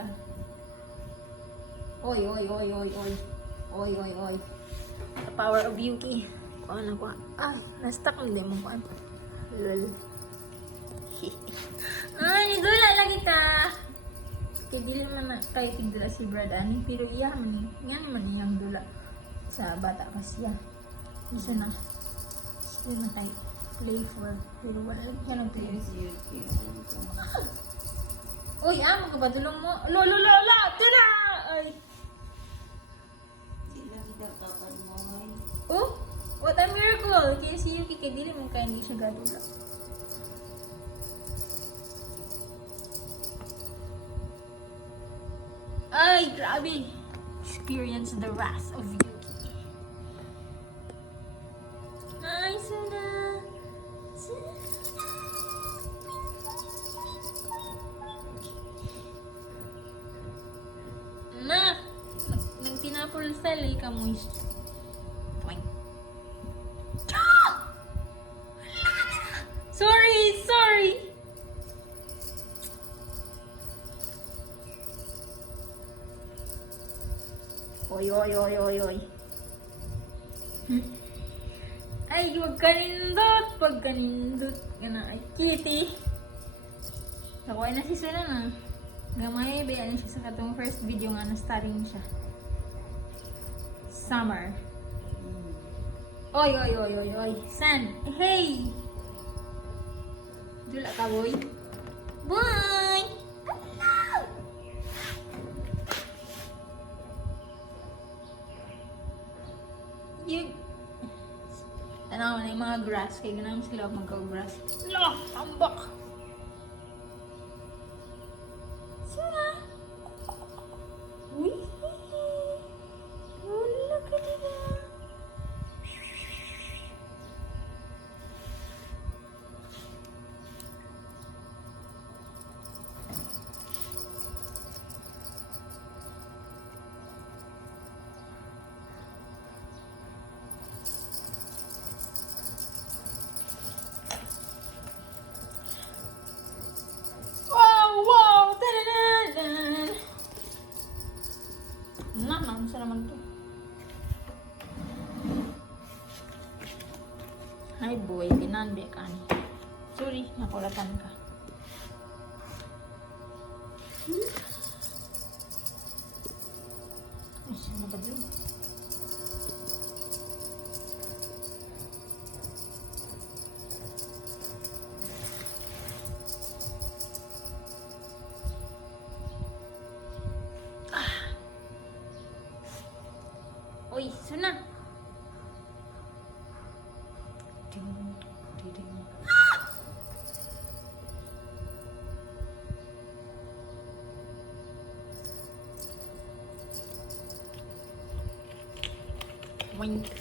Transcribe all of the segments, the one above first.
ka. Oy, oy, oy, oy, oy. Oy, oy, oy. The power of Yuki. Kuha na kuha. Ay, na-stuck hindi mo kuha. Lol. Ay, dula lagi ka. Kaya dili man na kayo tigdula si Brad Ani. Pero iya man. Nga naman iyang dula. Sa bata pa siya. Isa na. Isa na kayo. Play for. Pero wala lang siya ng play. Uy, magkabadulong mo. Lolo, lola! Tula! Ay. Oh, what a miracle! Kaya si Yuki kay dili man kaya hindi siya gadula. Ay, grabe! Experience the wrath of Yuki. Ay, Suna! Na! Nagtinapol sa lay ka mo. Sorry! Oy. Ay, wag ka nindot. Gana, ay, kitty. Nakuha na si Suna na. Gamay, bayan siya sa katong first video nga na-starring siya. Summer. Oy. San, hey! Dula ka, boy. Boy! Hello! Ano na yung mga grass. Kaya ganun sila magka-grass. Lo! Tambak! Suna! Uy! Wala ka nila! Wow! Tadadadad! Naman, sa naman to. Hi boy, pinandi ka ni. Sorry, nakulatan ka. Ay, sino ba dun? Uy, Suna! Wink!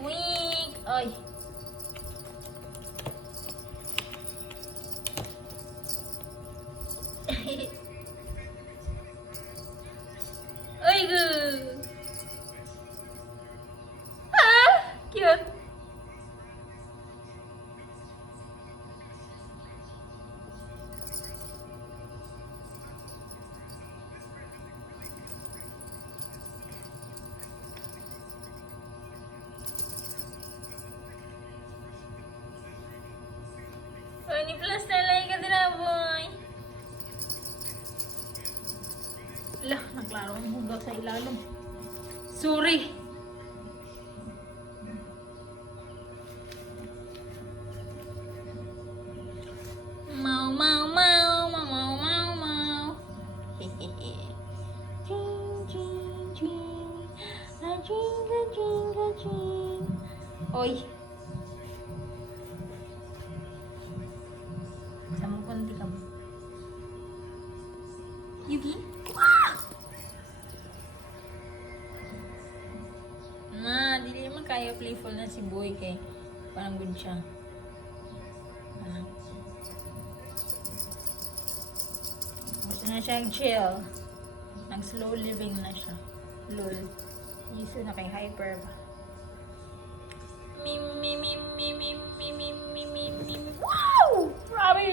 Wink! Ay! Ay, good! Cute. Ni plus na lang ka din boy. Lah, naklaro ang hugaw sa ilalim. Sorry. Mau. Oy. Sama konti ka ba? Yuki? Dili naman kaya playful na si boy kay parang good siya. Gusto na siyang chill. Nag-slow living na siya. Lol. Iso na kay hyper ba? Wow! Grabe!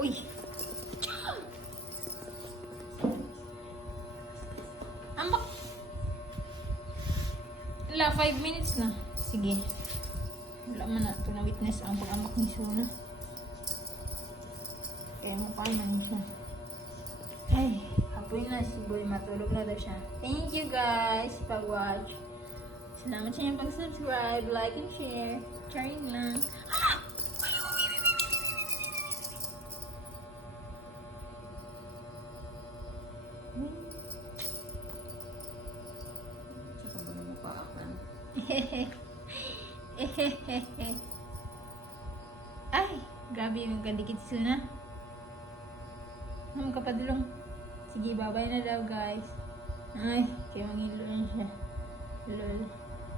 Uy! na. Sige. Wala man na ito na witness ang pag-amak ni Suna. Kaya mukha man siya. Ay, hapon na si Boy. Matulog na daw siya. Thank you guys pag-watch. Salamat sa inyong pag-subscribe, like, and share. Charing lang. Saka ba namupaakan? Ay, grabe yung kadikit Suna. Ang kapadulong. Sige, babay na daw guys. Ay, kaya mangilo na siya. Lol.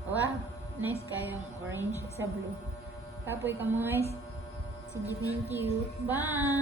Wow, nice kayang orange sa blue. Tapoy ka mo guys. Sige, thank you. Bye!